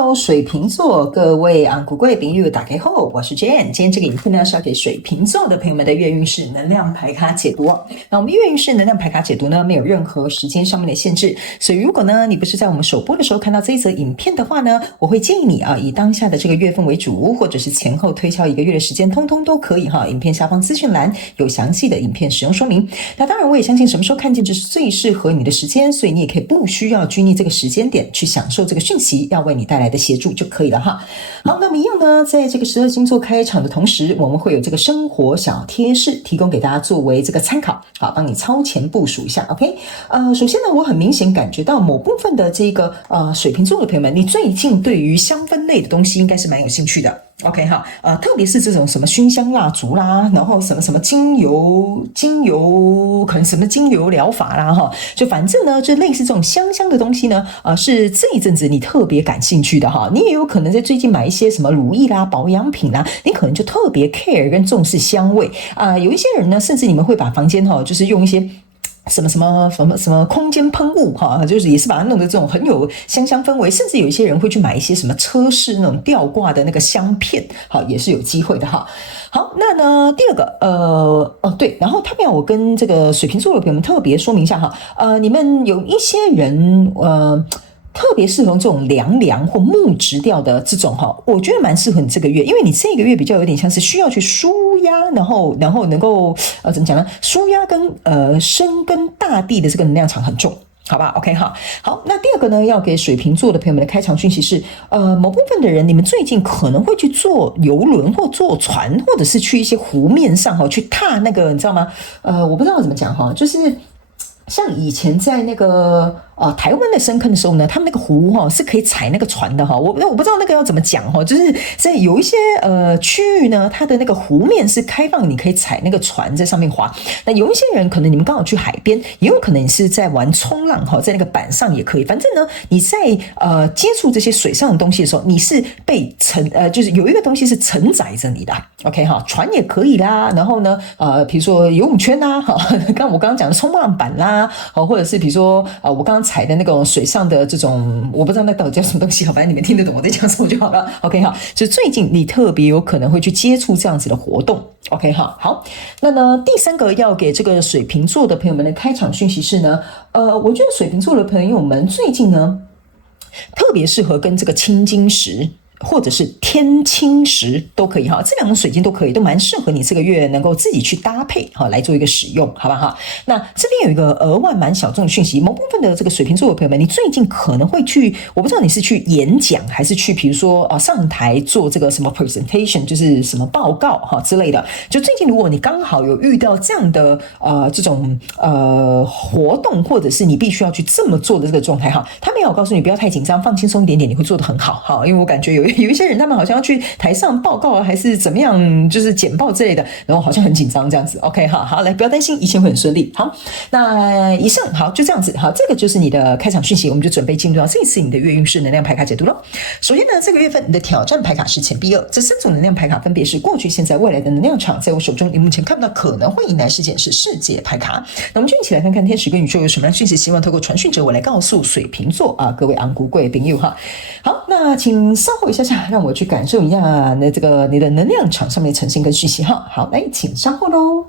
Hello， 水瓶座各位古貴朋友大家好，我是 Jane。今天這個影片呢是要給水瓶座的朋友們的月運勢能量牌卡解讀。那我們月運勢能量牌卡解讀呢，沒有任何時間上面的限制，所以如果呢你不是在我們首播的時候看到這一則影片的話呢，我會建議你以當下的這個月份為主，或者是前後推敲1個月的時間，通通都可以哈。影片下方資訊欄有詳細的影片使用說明。那當然我也相信什麼時候看見就是最適合你的時間，所以你也可以不需要拘泥這個時間點去享受這個訊息要為你帶來的協助就可以了哈。好，那麼一樣呢，在這個12星座開場的同時，我們會有這個生活小貼士提供給大家作為這個參考，好，幫你超前部署一下 ，OK？ 首先呢，我很明顯感覺到某部分的這個水瓶座的朋友們，你最近對於香氛類的東西應該是蠻有興趣的。OK 哈，特別是這種什麼熏香蠟燭啦，然後什麼精油，可能什麼精油療法啦哈，就反正呢，就類似這種香的東西呢，是這一陣子你特別感興趣的哈。你也有可能在最近買一些什麼乳液啦、保養品啦，你可能就特別 care 跟重視香味有一些人呢，甚至你們會把房間就是用一些什麼空間噴霧哈，就是也是把它弄得這種很有香氛圍，甚至有一些人會去買一些什麼車室那種吊掛的那個香片，好，也是有機會的哈。好，那呢第二個對，然後他们要我跟這個水瓶座的朋友們特別說明一下哈，你們有一些人特別適合這種涼或木質調的這種我覺得蠻適合你這個月，因為你這個月比較有點像是需要去紓壓，然後能夠怎麼講呢？紓壓跟深耕大地的這個能量場很重，好吧 ？OK 哈，好，那第二個呢，要給水瓶座的朋友們的開場訊息是，某部分的人，你們最近可能會去坐郵輪或坐船，或者是去一些湖面上去踏那個，你知道嗎？我不知道怎麼講哈，就是像以前在那個台灣的深坑的時候呢，他們那個湖是可以踩那個船的哈，我不知道那個要怎麼講哈，就是在有一些區域呢，它的那個湖面是開放，你可以踩那個船在上面滑。那有一些人可能你們剛好去海邊，也有可能你是在玩衝浪哈，在那個板上也可以。反正呢，你在接觸這些水上的東西的時候，你是被就是有一個東西是承載着你的 ，OK 哈，船也可以啦。然後呢，比如說游泳圈啦，哈，我剛剛講的衝浪板啦，或者是比如說我剛剛踩的那個水上的這種，我不知道那到底叫什麼東西，好，反正你們聽得懂我在講什麼就好了。OK 哈，就最近你特別有可能會去接觸這樣子的活動。OK 哈，好，那呢第三個要給這個水瓶座的朋友們的開場訊息是呢，我覺得水瓶座的朋友們最近呢特別適合跟這個青金石或者是天青石都可以哈，這兩種水晶都可以，都蠻適合你這個月能夠自己去搭配哈，來做一個使用，好不好？那這邊有一個額外蠻小眾的訊息，某部分的這個水瓶座的朋友們，你最近可能會去，我不知道你是去演講還是去，比如說上台做這個什麼 presentation， 就是什麼報告哈之類的。就最近如果你剛好有遇到這樣的這種活動，或者是你必須要去這麼做的這個狀態哈，他沒有告訴你不要太緊張，放輕鬆一點點，你會做得很好哈，因為我感覺有一些人他們好像要去台上報告還是怎麼樣，就是簡報之類的，然後好像很緊張這樣子。OK 好，來不要擔心，一切會很順利。好，那以上好就這樣子。好，這個就是你的開場訊息，我們就準備進入到這一次你的月運勢能量牌卡解讀了。首先呢，這個月份你的挑戰牌卡是錢幣2，這3種能量牌卡分別是過去、現在、未來的能量場。在我手中，你目前看到可能會迎來事件是世界牌卡。那我們就一起來看看天使跟宇宙有什麼樣的訊息，希望透過傳訊者我來告訴水瓶座各位昂古貴朋友哈。好，那請稍後一下下，讓我去感受一下那這個你的能量場上面的呈現跟訊息哈。好，來，請稍後嘍。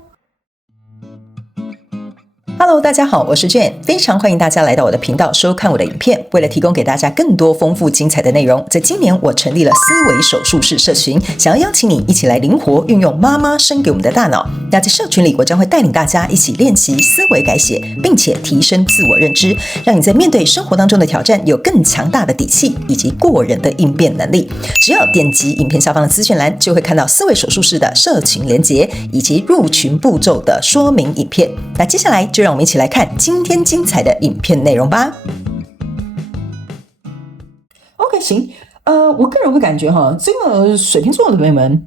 Hello， 大家好，我是 Jane， 非常歡迎大家來到我的頻道收看我的影片。為了提供給大家更多豐富精彩的內容，在今年我成立了思維手術室社群，想要邀請你一起來靈活運用媽媽生給我們的大腦。那在社群裡，我將會帶領大家一起練習思維改寫，並且提升自我認知，讓你在面對生活當中的挑戰有更強大的底氣以及過人的應變能力。只要點擊影片下方的資訊欄，就會看到思維手術室的社群連結以及入群步驟的說明影片。那接下來就讓我們一起來看今天精彩的影片內容吧。OK， 行，我個人會感覺哈，這個水瓶座的朋友們，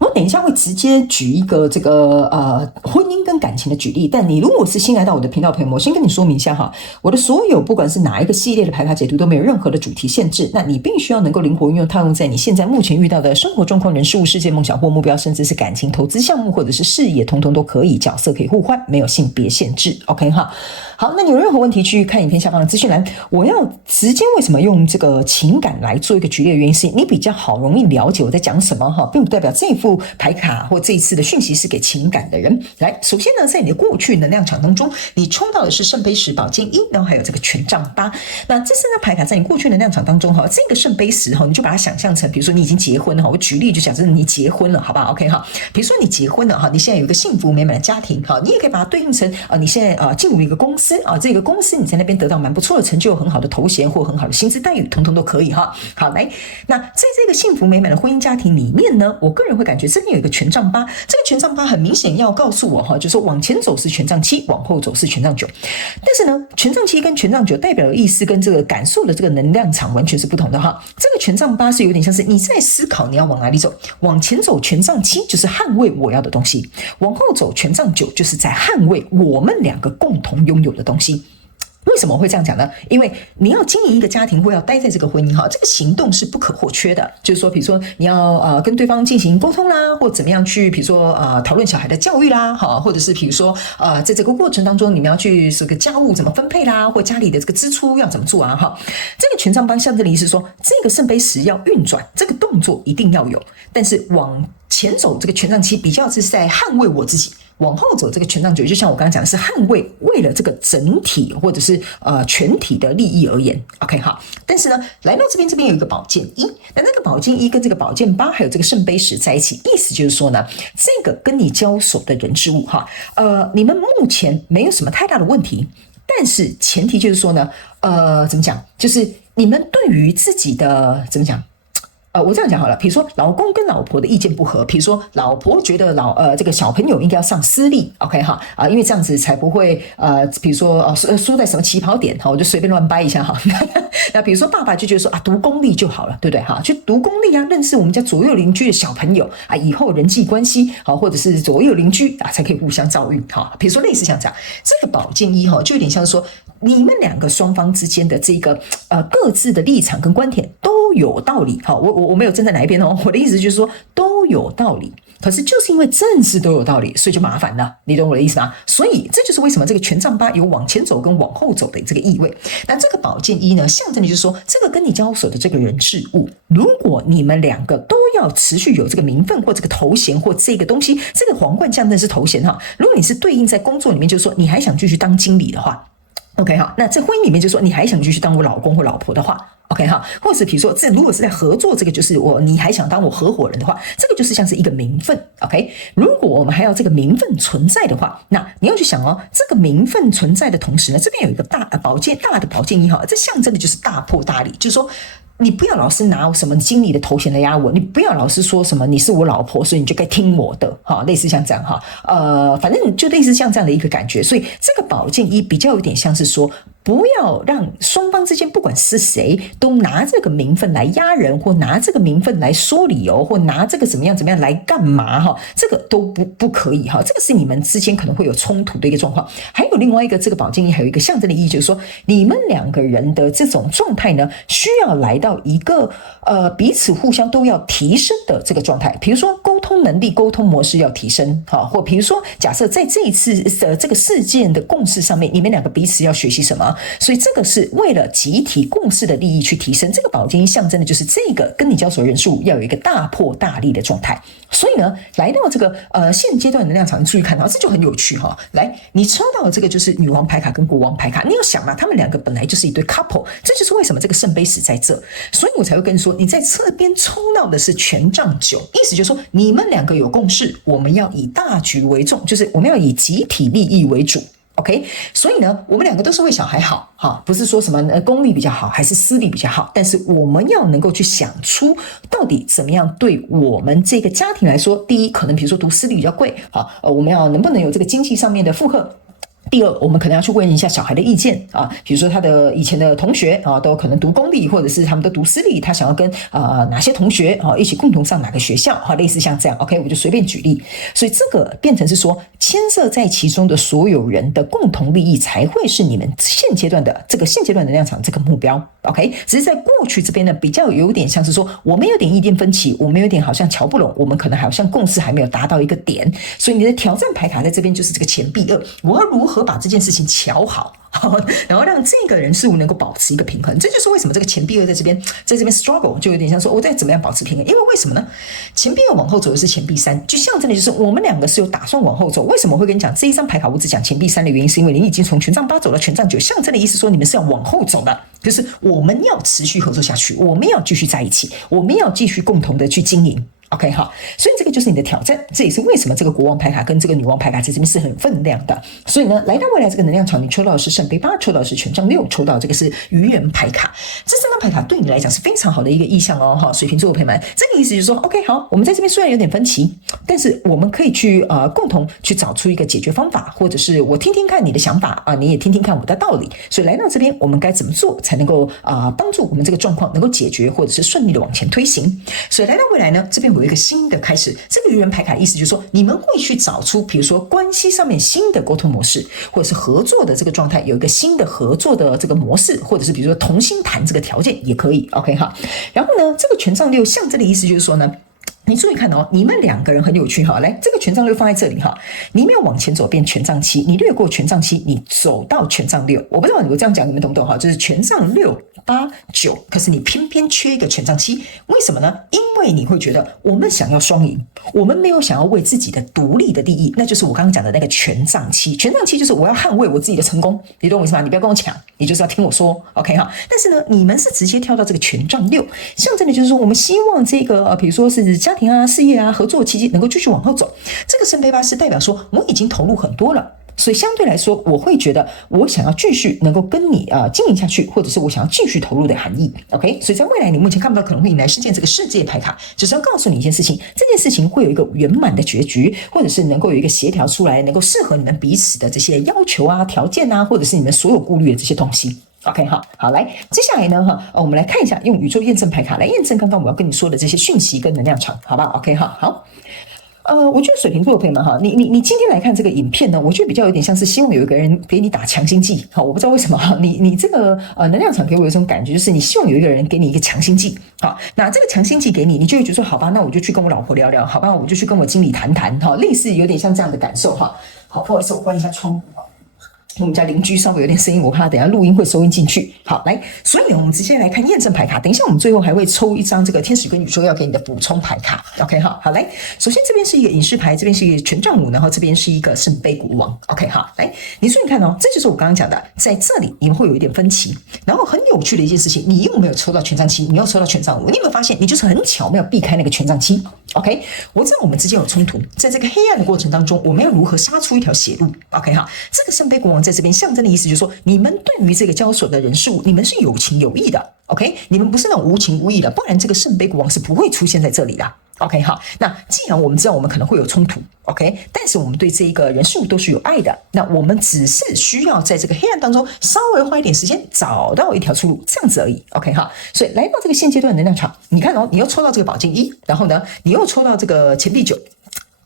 我等一下會直接舉一個這個婚姻跟感情的舉例，但你如果是新來到我的頻道朋友們，我先跟你說明一下哈，我的所有不管是哪一個系列的牌卡解讀都沒有任何的主題限制，那你必須要能夠靈活運用套用在你現在目前遇到的生活狀況、人事物、世界、夢想或目標，甚至是感情、投資項目或者是事業，通通都可以，角色可以互換，沒有性別限制。OK 哈。好，那你有任何問題去看影片下方的資訊欄。我要直接為什麼用這個情感來做一個舉例的原因是，你比較好容易了解我在講什麼哈，並不代表這副牌卡或這一次的訊息是給情感的人。來，首先呢，在你的過去能量場當中，你抽到的是聖杯十、寶劍一，然後還有這個權杖八。那這三張牌卡在你過去能量場當中哈，這個聖杯十哈，你就把它想象成，比如說你已經結婚了哈，我舉例就假設你結婚了，好吧 ？OK 哈，比如說你結婚了哈，你現在有一個幸福美滿的家庭哈，你也可以把它對應成你現在進入一個公司啊，這個公司你在那邊得到蠻不錯的成就，很好的頭銜或很好的薪資待遇，統統都可以哈。好，來，那在這個幸福美滿的婚姻家庭裡面呢，我個人會感覺這邊有一個權杖八，這個權杖八很明顯要告訴我哈，就是說往前走是權杖七，往後走是權杖九。但是呢，權杖七跟權杖九代表的意思跟這個感受的這個能量場完全是不同的哈。這個權杖八是有點像是你在思考你要往哪裡走，往前走權杖七就是捍衛我要的東西，往後走權杖九就是在捍衛我們兩個共同擁有的東西。為什麼會這樣講呢？因為你要經營一個家庭或要待在這個婚姻哈，這個行動是不可或缺的。就是說，比如說你要跟對方進行溝通啦，或怎麼樣去，比如說討論小孩的教育啦，或者是比如說在這個過程當中你們要去這個家務怎麼分配啦，或家裡的這個支出要怎麼做啊哈。這個權杖八象徵的意思是說，這個聖杯十要運轉，這個動作一定要有，但是往前走這個權杖七比較是在捍衛我自己。往後走，這個權杖九就像我剛剛講的是捍衛為了這個整體或者是全體的利益而言 ，OK 哈。但是呢，來到這邊有一個寶劍一，那個寶劍一跟這個寶劍八還有這個聖杯十在一起，意思就是說呢，這個跟你交手的人事物哈，你們目前沒有什麼太大的問題，但是前提就是說呢，怎麼講，就是你們對於自己的怎麼講？我這樣講好了，比如說老公跟老婆的意見不合，比如說老婆覺得這個小朋友應該要上私立 ，OK 哈因為這樣子才不會比如說輸在什麼起跑點哈，我就隨便亂掰一下哈。那比如說爸爸就覺得說讀公立就好了，对不對哈？去讀公立啊，認識我們家左右鄰居的小朋友啊，以後人際關係好，或者是左右鄰居才可以互相照應哈。比如說類似像這樣，這個寶劍一哈，就有點像是說你們兩個雙方之間的這個各自的立場跟觀點都有道理哈。我沒有站在哪一邊哦，我的意思就是說都有道理，可是就是因為正是都有道理，所以就麻煩了，你懂我的意思嗎？所以這就是為什麼這個權杖八有往前走跟往後走的這個意味。那這個寶劍一呢，象徵的就是說，這個跟你交手的這個人事物，如果你們兩個都要持續有這個名分或這個頭銜或這個東西，這個皇冠象徵是頭銜哈。如果你是對應在工作裡面，就是說你還想繼續當經理的話 ，OK 哈，那在婚姻裡面就是說你還想繼續當我老公或老婆的話。OK 哈，或是比如說，這如果是在合作，這個就是你還想當我合夥人的話，這個就是像是一個名分。OK，如果我們還要這個名分存在的話，那你要去想哦，這個名分存在的同時呢，這邊有一個大的寶劍一哈，這象徵的就是大破大立，就是說。你不要老是拿什麼經理的頭銜來壓我，你不要老是說什麼你是我老婆，所以你就該聽我的哈，類似像這樣哈，反正就類似像這樣的一個感覺。所以這個寶劍一比較有點像是說，不要讓雙方之間不管是誰都拿這個名分來壓人，或拿這個名分來說理由，或拿這個怎麼樣來幹嘛哈，這個都不可以哈，這個是你們之間可能會有衝突的一個狀況。還有另外一個這個寶劍一還有一個象徵的意義，就是說你們兩個人的這種狀態呢，需要來到一個彼此互相都要提升的這個狀態，比如說溝通能力、溝通模式要提升，或比如說假設在這一次的這個事件的共識上面，你們兩個彼此要學習什麼，所以這個是為了集體共識的利益去提升。這個寶劍一象徵的就是這個跟你交手人數要有一個大破大立的狀態。所以呢，來到這個現階段的能量場，你注意看到這就很有趣哈。來，你抽到的這個就是女王牌卡跟國王牌卡，你要想嘛，他們兩個本來就是一對 couple， 這就是為什麼這個聖杯十在這。所以我才會跟你說，你在側邊抽到的是權杖九，意思就是說你們兩個有共識，我們要以大局為重，就是我們要以集體利益為主。OK， 所以呢，我們兩個都是為小孩好哈，不是說什麼公立比較好還是私立比較好，但是我們要能夠去想出到底怎麼樣對我們這個家庭來說，第一，可能比如說讀私立比較貴，我們要能不能有這個經濟上面的負荷。第二，我們可能要去問一下小孩的意見啊，比如說他的以前的同學啊，都可能讀公立，或者是他們都讀私立，他想要跟哪些同學一起共同上哪個學校哈，類似像這樣 ，OK， 我就隨便舉例。所以這個變成是說，牽涉在其中的所有人的共同利益，才會是你們現階段的能量場這個目標 ，OK。只是在過去這邊呢，比較有點像是說，我們有點意見分歧，我們有點好像喬不攏，我們可能好像共識還沒有達到一個點，所以你的挑戰牌卡在這邊就是這個錢幣二，我要如何把這件事情喬好然後讓這個人事物能夠保持一個平衡。這就是為什麼這個錢幣二在這邊 struggle， 就有點像說我在怎麼樣保持平衡。因為什麼呢？錢幣二往後走的是錢幣三，就象徵的就是我們兩個是有打算往後走。為什麼會跟你講這一張牌卡我只講錢幣三的原因，是因為你已經從權杖八走到權杖九，象徵的意思說你們是要往後走的，就是我們要持續合作下去，我們要繼續在一起，我們要繼續共同的去經營。OK， 好，所以這個就是你的挑戰，這也是為什麼這個國王牌卡跟這個女王牌卡在這邊是很分量的。所以呢，來到未來這個能量場，你抽到的是聖杯八，抽到的是權杖六，抽到這個是愚人牌卡。這三張牌卡对你來講是非常好的一個意象哦，哈，水瓶座的朋友們，這個意思就是說 ，OK， 好，我們在這邊雖然有點分歧，但是我們可以去共同去找出一個解決方法，或者是我聽聽看你的想法啊，你也聽聽看我的道理。所以來到這邊，我們該怎麼做才能夠幫助我們這個狀況能夠解決，或者是順利的往前推行？所以來到未來呢，這邊有一個新的開始，這個愚人牌卡意思就是說，你們會去找出，比如說關係上面新的溝通模式，或者是合作的這個狀態，有一個新的合作的這個模式，或者是比如說同心談這個條件也可以。OK 哈，然後呢，這個權杖六象徵的意思就是說呢，你注意看哦，你們兩個人很有趣哈。來，這個權杖六放在這裡哈，你沒有往前走變權杖七，你略過權杖七，你走到權杖六。我不知道我這樣講你們懂不懂哈？就是權杖六八九，可是你偏偏缺一個權杖七，為什麼呢？因為你會覺得我們想要雙贏，我們沒有想要為自己的獨立的利益，那就是我剛剛講的那個權杖七。權杖七就是我要捍衛我自己的成功，你懂我意思嗎？你不要跟我搶，你就是要聽我說 ，OK 哈。但是呢，你們是直接跳到這個權杖六，象徵的就是說，我們希望這個比如說是家庭啊、事業啊、合作期間能夠繼續往後走。這個聖杯八是代表說我已經投入很多了。所以相對來說，我會覺得我想要繼續能夠跟你經營下去，或者是我想要繼續投入的含義。OK， 所以在未來你目前看不到可能會引來事件這個世界牌卡，只是要告訴你一件事情，這件事情會有一個圓滿的結局，或者是能夠有一個協調出來，能夠適合你們彼此的這些要求啊、條件啊，或者是你們所有顧慮的這些東西。OK， 好，來，接下來呢，我們來看一下用宇宙驗證牌卡來驗證剛剛我要跟你說的這些訊息跟能量場，好吧 ？OK， 好。我覺得水瓶座的朋友們哈，你今天來看這個影片呢，我覺得比較有點像是希望有一個人給你打強心劑。好，我不知道為什麼哈，你這個能量場給我有一種感覺，就是你希望有一個人給你一個強心劑。好，那這個強心劑給你，你就會覺得說，好吧，那我就去跟我老婆聊聊，好吧，我就去跟我經理談談，哈，類似有點像這樣的感受哈。好，不好意思，我關一下窗戶。我們家鄰居稍微有點聲音，我怕等一下錄音會收音進去。好，來，所以呢，我們直接來看驗證牌卡。等一下，我們最後還會抽一張這個天使跟宇宙要給你的補充牌卡。OK， 好，來，首先這邊是一個隱士牌，這邊是一個權杖五，然後這邊是一個聖杯國王。OK， 好，來，你注意看哦，這就是我剛剛講的，在這裡你們會有一點分歧。然後很有趣的一件事情，你又沒有抽到權杖七，你又抽到權杖五，你有沒有發現，你就是很巧妙避開那個權杖七。OK， 我知道我們之間有衝突，在這個黑暗的過程當中，我們要如何殺出一條血路 ？OK， 好，這個聖杯國王在這邊象徵的意思就是說，你們對於這個交手的人事物，你們是有情有義的。OK， 你們不是那種無情無義的，不然這個聖杯國王是不會出現在這裡的。OK， 好，那既然我們知道我們可能會有衝突 ，OK， 但是我們對這一個人事物都是有愛的，那我們只是需要在這個黑暗當中稍微花一點時間找到一條出路，這樣子而已。OK， 好，所以來到這個現階段的能量場，你看哦，你又抽到這個寶劍一，然後呢，你又抽到這個錢幣九。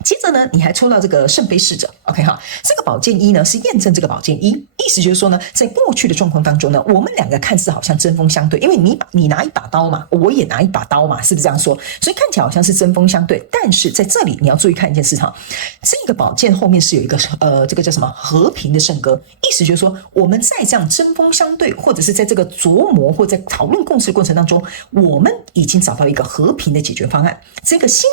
接着呢，你還抽到這個聖杯侍者 ，OK 哈，這個寶劍一呢是驗證這個寶劍一，意思就是說呢，在過去的狀況當中呢，我們兩個看似好像針鋒相對，因為你拿一把刀嘛，我也拿一把刀嘛，是不是這樣說？所以看起來好像是針鋒相对，但是在這裡你要注意看一件事哈，這個寶劍後面是有一個這個叫什麼和平的聖歌，意思就是說我們在這樣針鋒相對，或者是在這個琢磨或在討論共識的過程當中，我們已經找到一個和平的解決方案，這個新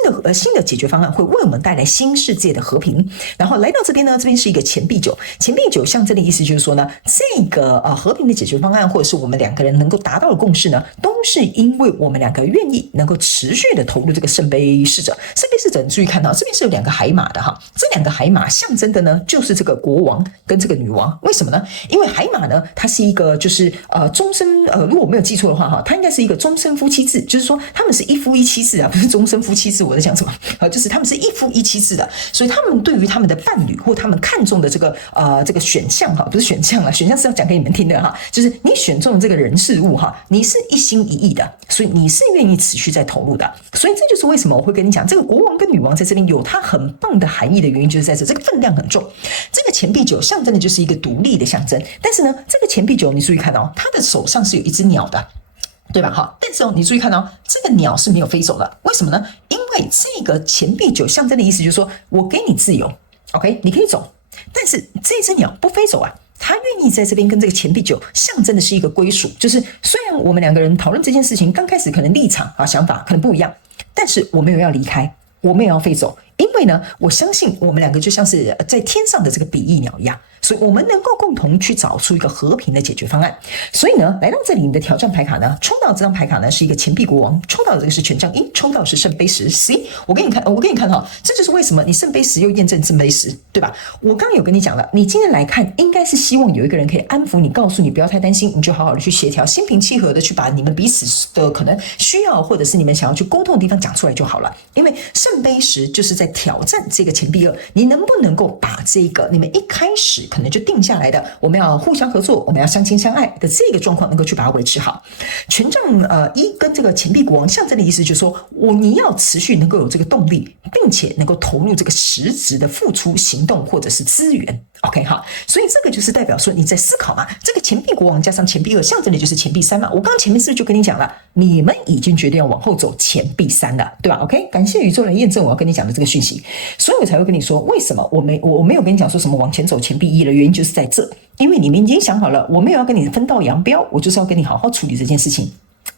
的解決方案會為我們帶來新世界的和平。然後來到這邊呢，這邊是一個錢幣九，錢幣九象徵的意思就是說呢，這個和平的解決方案，或者是我們兩個人能夠達到的共識呢，都是因為我們兩個願意能夠持續的投入這個聖杯侍者。聖杯侍者，你注意看到這邊是有兩個海馬的哈，這兩個海馬象徵的呢，就是這個國王跟這個女王。為什麼呢？因為海馬呢，它是一個就是終身如果我沒有記錯的話哈，它應該是一個終身夫妻制，就是說他們是一夫一妻制啊，不是終身夫妻制。我在講什麼？就是他們是一夫一妻制的，所以他們對於他們的伴侶或他們看中的這個選項哈，不是選項啦，選項是要講給你們聽的哈，就是你選中的這個人事物哈，你是一心一意的，所以你是願意持續在投入的，所以這就是為什麼我會跟你講，這個國王跟女王在這邊有它很棒的含義的原因，就是在這個分量很重。這個錢幣九象徵的就是一個獨立的象徵，但是呢，這個錢幣九你注意看哦，他的手上是有一隻鳥的。對吧？好，但是你注意看哦，這個鳥是沒有飛走的，為什麼呢？因為這個錢幣九象徵的意思就是說，我給你自由 ，OK， 你可以走，但是這隻鳥不飛走啊。他願意在這邊跟這個錢幣九象徵的是一個歸屬，就是雖然我們兩個人討論這件事情，剛開始可能立場想法可能不一樣，但是我沒有要離開，我沒有要飛走，因為呢，我相信我們兩個就像是在天上的這個比翼鳥一樣，所以我們能夠共同去找出一個和平的解決方案。所以呢，來到這裡，你的挑戰牌卡呢，抽到這張牌卡呢是一個錢幣國王，抽到的這個是權杖一，抽到的是聖杯十。C， 我給你看哈，這就是為什麼你聖杯十又驗證聖杯十，對吧？我剛剛有跟你講了，你今天來看，應該是希望有一個人可以安撫你，告訴你不要太擔心，你就好好的去協調，心平氣和的去把你們彼此的可能需要或者是你們想要去溝通的地方講出來就好了。因為聖杯十就是在挑戰這個錢幣二，你能不能夠把這個你們一開始可能就定下來的，我們要互相合作，我們要相親相愛的這個狀況，能夠去把它維持好。權杖一跟這個錢幣國王象徵的意思就是說，你要持續能夠有這個動力，並且能夠投入這個實質的付出行動或者是資源。OK 哈，所以這個就是代表說你在思考嘛。這個錢幣國王加上錢幣二，象徵的就是錢幣三嘛。我剛剛前面是不是就跟你講了，你們已經決定要往後走錢幣三了，對吧 ？OK， 感謝宇宙來驗證我要跟你講的這個訊息，所以我才會跟你說，為什麼我沒有跟你講說什麼往前走錢幣一的原因就是在這，因為你們已經想好了，我沒有要跟你分道揚鑣，我就是要跟你好好處理這件事情。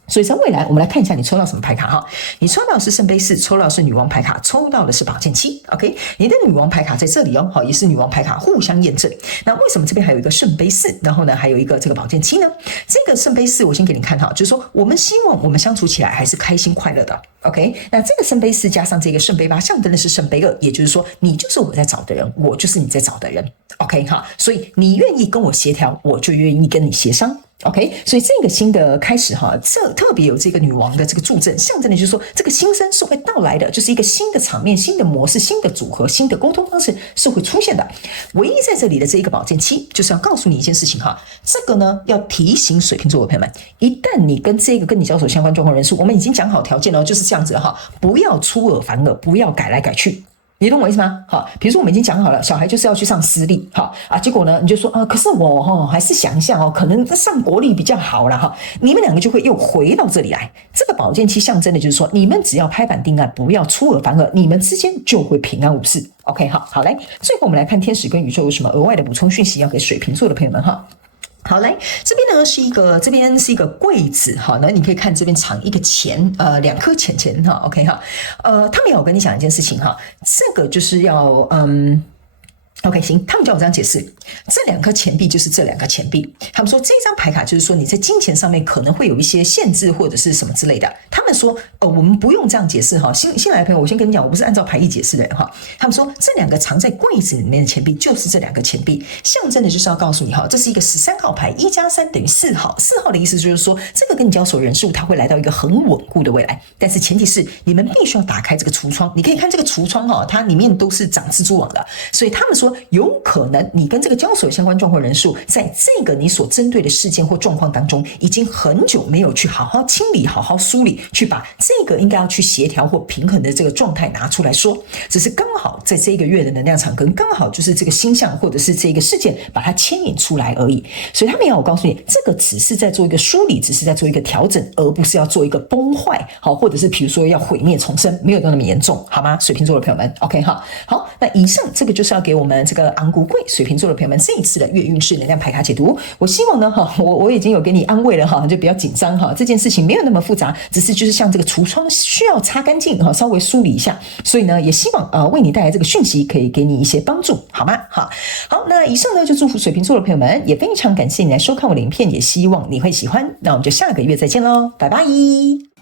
所以在未來，我们來看一下你抽到什麼牌卡哈。你抽到的是聖杯四，抽到的是女王牌卡，抽到的是寶劍七。OK， 你的女王牌卡在這裡哦，好，也是女王牌卡互相驗證。那為什麼這邊還有一個聖杯四，然後呢還有一個這個寶劍七呢？這個聖杯四我先給你看哈，就是說我們希望我們相處起來還是開心快樂的。OK， 那這個聖杯四加上這個聖杯八，象徵的是聖杯二，也就是說你就是我在找的人，我就是你在找的人。OK 哈，所以你願意跟我協調，我就願意跟你協商。OK， 所以這個新的開始哈，這特別有這個女王的這個助陣，象徵的就是說這個新生是會到來的，就是一個新的場面、新的模式、新的組合、新的溝通方式是會出現的。唯一在這裡的這一個寶劍七，就是要告訴你一件事情哈，這個呢要提醒水瓶座的朋友們，一旦你跟這個跟你交手相關狀況人數，我們已經講好條件了，就是這樣子哈，不要出爾反爾，不要改來改去。你懂我意思嗎？好，比如說我們已經講好了，小孩就是要去上私立，好啊，結果呢，你就說啊，可是我還是想一下可能上國立比較好啦哈。你們兩個就會又回到這裡來。這個寶劍七象徵的就是說，你們只要拍板定案，不要出爾反爾，你們之間就會平安無事。OK， 好，來，最後我們來看天使跟宇宙有什麼額外的補充訊息要給水瓶座的朋友們哈。好，來這邊呢這邊是一個櫃子哈，那你可以看這邊藏一個錢，兩顆錢哈 ，OK 哈，他們有跟你講一件事情哈，這個就是要OK， 行，他們叫我這樣解釋，這兩顆錢幣就是這兩個錢幣。他們說這張牌卡就是說你在金錢上面可能會有一些限制或者是什麼之類的。他們說，我們不用這樣解釋哈。新來的朋友，我先跟你講，我不是按照牌意解釋的人哈。他們說這兩個藏在櫃子裡面的錢幣就是這兩個錢幣，象徵的就是要告訴你哈，這是一個13號牌，1+3等於4號。4號的意思就是說，這個跟你交手人數他會來到一個很穩固的未來，但是前提是你們必須要打開這個櫥窗。你可以看這個櫥窗哈，它裡面都是長蜘蛛網的，所以他們說，有可能你跟這個交手相關狀況人數，在這個你所針對的事件或狀況當中，已經很久沒有去好好清理、好好梳理，去把這個應該要去協調或平衡的這個狀態拿出來說，只是剛好在這個月的能量場，跟剛好就是這個星象或者是這個事件把它牽引出來而已。所以他們要我告訴你，這個只是在做一個梳理，只是在做一個調整，而不是要做一個崩壞，好，或者是比如說要毀滅重生，沒有那麼嚴重，好嗎？水瓶座的朋友們 ，OK 哈，好，那以上這個就是要給我們這個昂古貴水瓶座的朋友們這一次的月運勢能量牌卡解讀。我希望呢哈，我已經有給你安慰了哈，就不要緊張哈，這件事情沒有那麼複雜，只是就是像這個櫥窗需要擦乾淨哈，稍微梳理一下，所以呢也希望為你帶來這個訊息可以給你一些幫助，好嗎？好，那以上呢就祝福水瓶座的朋友們，也非常感謝你來收看我的影片，也希望你會喜歡。那我們就下個月再見嘍，拜拜。